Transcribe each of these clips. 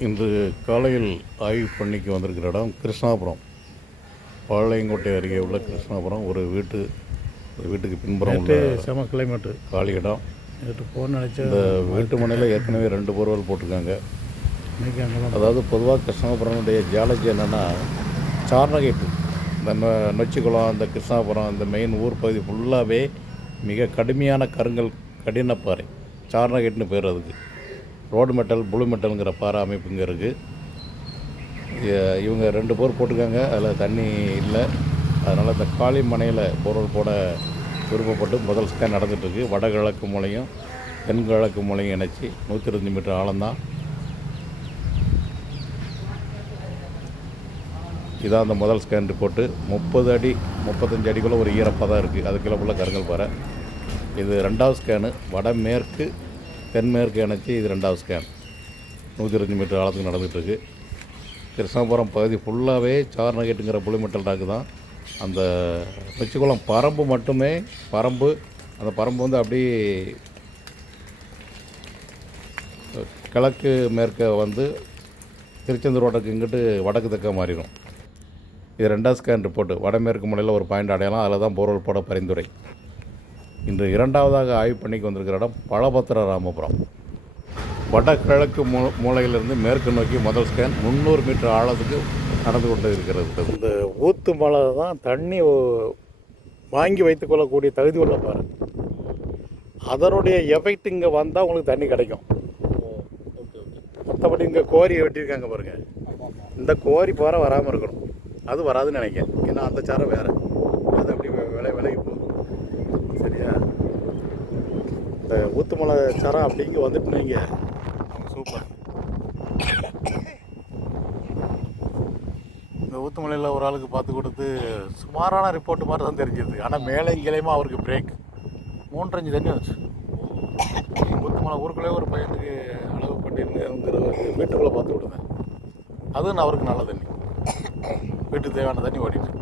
இன்று காலையில் ஆய்வு பண்ணிக்கு வந்திருக்கிற இடம் கிருஷ்ணாபுரம். பாளையங்கோட்டை அருகே உள்ள கிருஷ்ணாபுரம். ஒரு வீட்டு ஒரு வீட்டுக்கு பின்புறம் உள்ள செம கிளைமேட்டு காலி இடம். நேற்று போன் நினச்சா இந்த வீட்டு மனையில் ஏற்கனவே ரெண்டு போர்வெல் போட்டிருக்காங்க. அதாவது பொதுவாக கிருஷ்ணாபுரனுடைய ஜியாலஜி என்னென்னா சார்னகேட்டு இந்த நொ- நொச்சிக்குளம் இந்த கிருஷ்ணாபுரம் இந்த மெயின் ஊர் பகுதி ஃபுல்லாகவே மிக கடுமையான கருங்கல் கடினப்பாறை. சார்னகேட்னு பேர் அதுக்கு. ரோடு மெட்டல் புளு மெட்டலுங்கிற பாறை அமைப்பு இங்கே இருக்குது இவங்க ரெண்டு போர் போட்டிருக்காங்க அதில் தண்ணி இல்லை. அதனால் இந்த காளி மனையில் போர்வல் போட விருப்பப்பட்டு முதல் ஸ்கேன் நடந்துகிட்ருக்கு வடகிழக்கு மூலையும் தென்கிழக்கு மூலையும் இணைச்சி நூற்றி இருபத்தஞ்சி மீட்டர் ஆழம்தான். இதான் அந்த முதல் ஸ்கேன் ரிப்போர்ட்டு. முப்பது அடி முப்பத்தஞ்சு அடிக்குள்ளே ஒரு ஈரப்பாக தான் இருக்குது அதுக்குள்ளே உள்ள கருங்கல் பாறை. இது ரெண்டாவது ஸ்கேனு. வடமேற்கு தென்மேற்கு இணைச்சி இது ரெண்டாவது ஸ்கேன் நூற்றி இருபத்தஞ்சி மீட்டர் ஆழத்துக்கு நடந்துகிட்ருக்கு கிருஷ்ணபுரம் பகுதி ஃபுல்லாகவே சார்நகேட்டுங்கிற புளிமெட்டல் டாக்கு தான். அந்த நொச்சிக்குளம் பரம்பு மட்டுமே பரம்பு அந்த பரம்பு வந்து அப்படியே கிழக்கு மேற்க வந்து திருச்செந்தூர் ரோட்டுக்கு இங்கிட்டு வடக்கு தெற்க மாறிடும். இது ரெண்டாவது ஸ்கேன் ரிப்போர்ட்டு வடமேற்கு முனையில் ஒரு பாயிண்ட் அடையலாம். அதில் தான் போர்வெல் போட பரிந்துரை. இன்று இரண்டாவதாக ஆய்வு பண்ணிக்கு வந்திருக்கிற இடம் பழபத்திர ராமபுரம். வடகிழக்கு மூ மூலையிலிருந்து மேற்கு நோக்கி முதல் ஸ்கேன் முந்நூறு மீட்டர் ஆழத்துக்கு நடந்து கொண்டு இருக்கிறது. இந்த ஊத்து மலை தான் தண்ணி வாங்கி வைத்துக்கொள்ளக்கூடிய தகுதி உள்ள பாரு அதனுடைய எஃபெக்ட் இங்கே வந்தால் உங்களுக்கு தண்ணி கிடைக்கும். மற்றபடி இங்கே கோரி வெட்டியிருக்காங்க பாருங்க. இந்த கோரி போகிற வராமல் இருக்கணும். அது வராதுன்னு நினைக்கிறேன். ஏன்னா அந்த சாரம் வேறு. அது அப்படி விலை விலகி போகும் சரியா? இந்த ஊத்துமலை சரம் அப்படி இங்கே வந்துட்டு நீங்கள் சூப்பர். இந்த ஊத்துமலையில் ஒரு ஆளுக்கு பார்த்து கொடுத்து சுமாரான ரிப்போர்ட் மாதிரி தான் தெரிஞ்சது. ஆனால் மேலே இங்கேயுமா அவருக்கு பிரேக் மூன்றஞ்சு தண்ணி வச்சு ஊத்துமலை ஊருக்குள்ளே ஒரு பையனுக்கு அளவு பண்ணிருங்கிற வீட்டுக்குள்ளே பார்த்து விடுவேன் அதுவும் அவருக்கு நல்ல தண்ணி. வீட்டுக்கு தேவையான தண்ணி ஓடிட்டு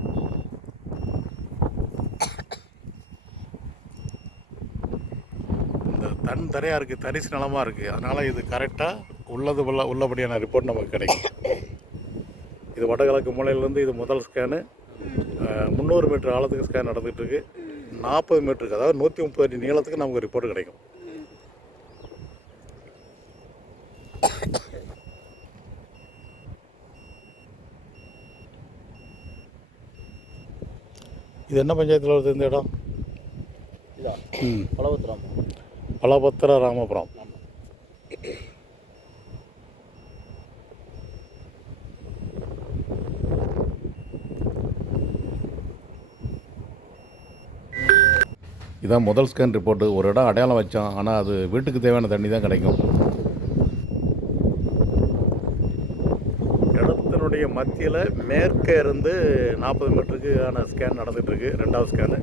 இந்த தன் தரையாக இருக்குது தரிசு நிலமாக இருக்குது அதனால் இது கரெக்டாக உள்ளது உள்ள உள்ளபடியான ரிப்போர்ட் நமக்கு கிடைக்கும். இது வடகிழக்கு மூலையிலேருந்து இது முதல் ஸ்கேனு முந்நூறு மீட்டர் ஆழத்துக்கு ஸ்கேன் நடந்துகிட்டு இருக்கு. நாற்பது மீட்டருக்கு அதாவது நூற்றி முப்பது அடி நீளத்துக்கு நமக்கு ரிப்போர்ட் கிடைக்கும். இது என்ன பஞ்சாயத்தில் வருது இந்த இடம்? ம். பலவத்திரம் பலபத்திர ராமபுரம். இதான் முதல் ஸ்கேன் ரிப்போர்ட்டு ஒரு இடம் அடையாளம் வச்சோம் ஆனால் அது வீட்டுக்கு தேவையான தண்ணி தான் கிடைக்கும். இடத்தினுடைய மத்தியில் மேற்கே இருந்து நாற்பது மீட்டருக்கான ஸ்கேன் நடந்துட்டு இருக்கு. ரெண்டாவது ஸ்கேனு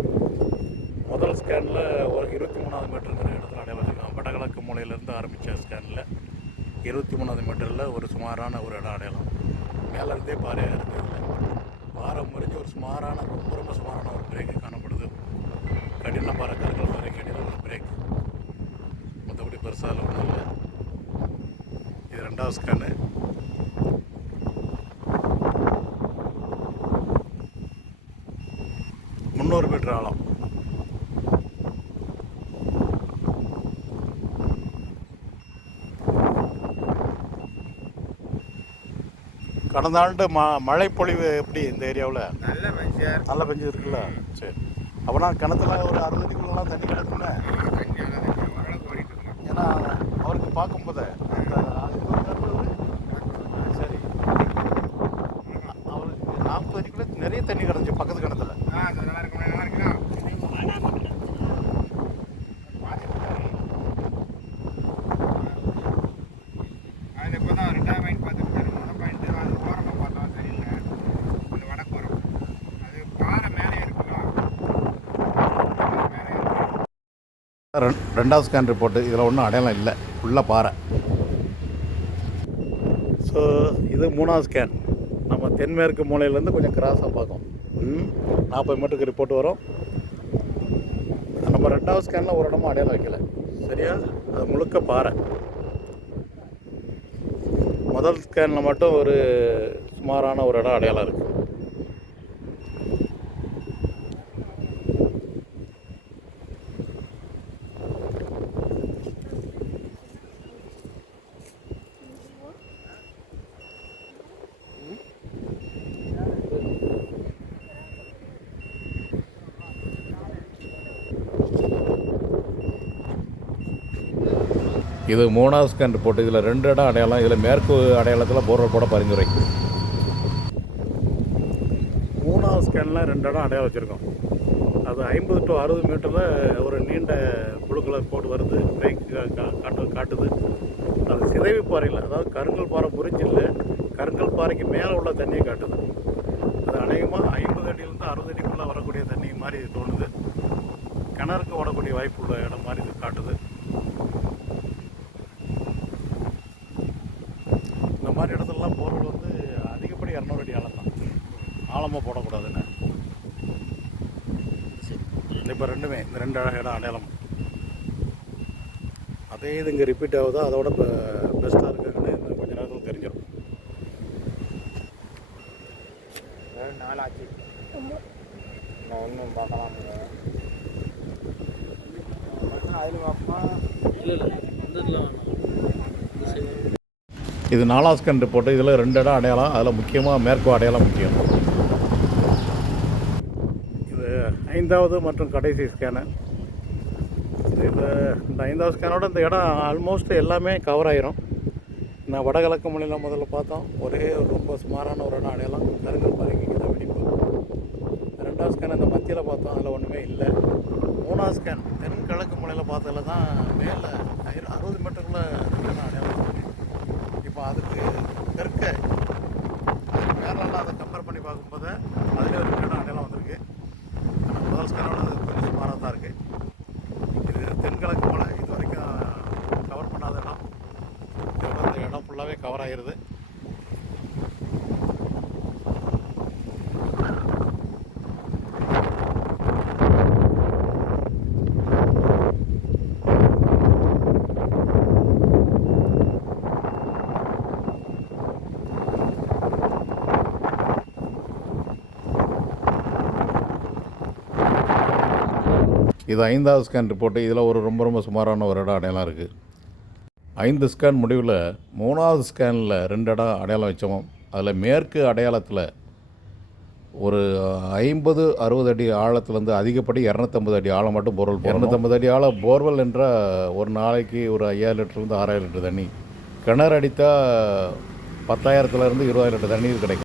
முதல் ஸ்கேனில் ஒரு இருபத்தி மூணாவது மீட்டருங்கிற இடத்துல வடக்கு மூலையிலேருந்து ஆரம்பித்த ஸ்கேனில் இருபத்தி மூணாவது மீட்டரில் ஒரு சுமாரான ஒரு இடம் அடையலாம். மேலே இருந்தே பாறையாக இருக்குது பாறை முறிஞ்சு ஒரு சுமாரான ரொம்ப ரொம்ப சுமாரான ஒரு பிரேக்கு காணப்படுது. கடின பாறை கருங்கல் பாறை கடின ஒரு பிரேக் மற்றபடி பெருசாக ஒன்றும் இல்லை. இது ரெண்டாவது ஸ்கேனு முந்நூறு மீட்டர் ஆழம். கடந்த ஆண்டு ம மழை பொழிவு எப்படி இந்த ஏரியாவில்? நல்ல மனுஷர் நல்லா பெஞ்சு இருக்குல்ல? சரி. அப்போனா கிணத்துல ஒரு அறுபது அடிக்குள்ளலாம் தண்ணி இருக்கோம் ஏன்னா அவருக்கு பார்க்கும்போது அந்த சரி. அவருக்கு நாற்பது அடிக்குள்ளே நிறைய தண்ணி கிடந்துச்சு பக்கத்து கிணத்துல ஆ அது நல்லா இருக்கும் நல்லா இருக்குண்ணா அது இப்போ தான் ரெண்டாவது பாயிண்ட் பார்த்துருக்காரு முதல் பாயிண்ட் அது ஓரமாக பார்த்தோம் சரியில்லை இந்த வடக்கோரம் அது பாறை மேலே இருக்கலாம் மேலே இருக்கு ரெண்- ரெண்டாவது ஸ்கேன் ரிப்போர்ட்டு இதில் ஒன்றும் அடையாளம் இல்லை. ஃபுல்லாக பாறை. ஸோ இது மூணாவது ஸ்கேன் நம்ம தென்மேற்கு மூலையிலேருந்து கொஞ்சம் கிராஸாக பார்க்கும். ம் நாற்பது மீட்டருக்கு ரிப்போர்ட் வரும். நம்ம ரெண்டாவது ஸ்கேனில் ஒரு இடமும் அடையாளம் வைக்கல. சரியா? அது முழுக்க பாறை. முதல் ஸ்கேனில் மட்டும் ஒரு சுமாரான ஒரு இடம் அடையாளம் இருக்குது இது மூணாவது ஸ்கேன் போட்டு இதில் ரெண்டு இடம் அடையாளம் இதில் மேற்கு அடையாளத்தில் போர்வல் போட பரிந்துரை. மூணாவது ஸ்கேனில் ரெண்டு இடம் அடையாளம் வச்சுருக்கோம். அது ஐம்பது டு அறுபது மீட்டரில் ஒரு நீண்ட புழுக்களை கலர் வருது பைக் காட்டு காட்டுது. அது சிதைவு பாறையில் அதாவது கருங்கல் பாறை புரிஞ்சு இல்லை கருங்கல் பாறைக்கு மேலே உள்ள தண்ணியை காட்டுது. அது அநேகமாக ஐம்பது அடியிலேருந்து அறுபது அடிக்குள்ளே வரக்கூடிய தண்ணி மாதிரி தோணுது. கிணறுக்கு ஓடக்கூடிய வாய்ப்பு உள்ள இடம் மாதிரி இது காட்டுது இந்த மாதிரி இடத்துலலாம் போர்வல் வந்து அதிகப்படி இரநூறு அடி ஆழம் தான் ஆழமாக போடக்கூடாதுன்னு இப்போ ரெண்டுமே இந்த ரெண்டு இடம் அடையாளம். அதே இது இங்கே ரிப்பீட் ஆகுதா? அதோட இப்போ பெஸ்ட்டாக இருக்காங்கன்னு இன்னும் கொஞ்ச நேரத்தில் தெரிஞ்சிடும் ஏழு நாள் ஆச்சு. நான் ஒன்றும் பார்க்கலாம். அதில் அப்பா இது நாலாவது ஸ்கேன் ரிப்போர்ட்டு இதில் ரெண்டு இடம் அடையாளம். அதில் முக்கியமாக மேற்கு அடையாளம் முக்கியம். இது ஐந்தாவது மற்றும் கடைசி ஸ்கேனு இந்த இந்த ஐந்தாவது ஸ்கேனோட இந்த இடம் ஆல்மோஸ்ட் எல்லாமே கவர் ஆயிரும். நான் வடகிழக்கு மொழியில் முதல்ல பார்த்தோம். ஒரே ரொம்ப சுமாரான ஒரு இடம் அடையலாம் கருங்கல் பாறைக்கு தான் வெடிப்பு. ரெண்டாவது ஸ்கேன் இந்த மத்தியில் பார்த்தோம். அதில் ஒன்றுமே இல்லை. மூணாவது ஸ்கேன் தென் கிழக்கு மொழியில் பார்த்ததில் தான் மேலே அறுபது மீட்டருக்குள்ளே இடம் அடையாளம் இப்போ அதுக்கு தெற்க. கேரளாவில் அதை கம்பேர் பண்ணி பார்க்கும்போது அதில் ஒரு ஆனால் முதல் ஸ்கேனோட அது கொஞ்சம் சுமாராக தான் இருக்குது இது தென்கிழக்கு மலை இது வரைக்கும் கவர் பண்ணாத இடம் இதோட இந்த இடம் ஃபுல்லாகவே கவர் ஆகிருது இது ஐந்தாவது ஸ்கேன் ரிப்போர்ட்டு இதில் ஒரு ரொம்ப ரொம்ப சுமாரான ஒரு இடம் அடையாளம் இருக்குது ஐந்து ஸ்கேன் முடிவில் மூணாவது ஸ்கேனில் ரெண்டு இடம் அடையாளம் வச்சோம். அதில் மேற்கு அடையாளத்தில் ஒரு ஐம்பது அறுபது அடி ஆழத்துலேருந்து அதிகப்படி இரநூத்தம்பது அடி ஆழம் மட்டும் போர்வெல் இரநூத்தம்பது அடி ஆழம் போர்வெல் என்ற ஒரு நாளைக்கு ஒரு ஐயாயிரம் லிட்டர்லேருந்து ஆறாயிரம் லிட்டர் தண்ணி. கிணறு அடித்தால் பத்தாயிரத்துலேருந்து இருபதாயிரம் லிட்டர் தண்ணீர் கிடைக்கும்.